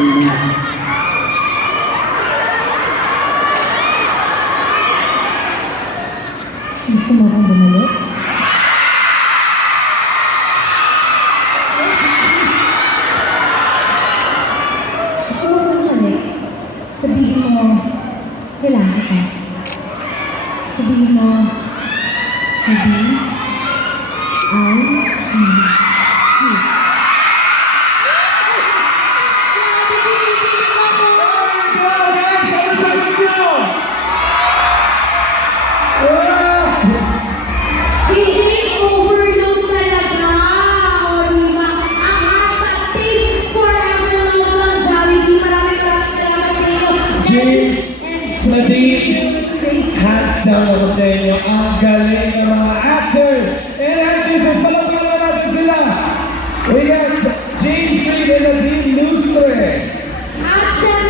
kusina. Gusto mo akong bumalik? Gusto mo akong bumalik? Sabihin mo, kailangan kita. Sabihin mo, sabi, I need you. Hindi overload talaga. O, diba? Ang hashtag forever love ng Jollibee. Maraming salamat sa iyo. James, Nadine, hands down ako sa inyo. Ang galing ng mga actors and actresses. Palapalaman natin sila. We got James Reid and Nadine Lustre. At syempre,